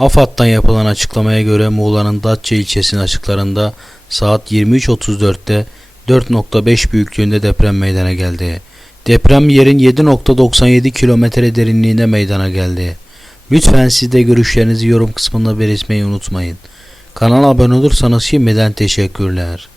AFAD'dan yapılan açıklamaya göre Muğla'nın Datça ilçesinin açıklarında saat 23.34'te 4.5 büyüklüğünde deprem meydana geldi. Deprem yerin 7.97 kilometre derinliğinde meydana geldi. Lütfen siz de görüşlerinizi yorum kısmında belirtmeyi unutmayın. Kanala abone olursanız şimdiden teşekkürler.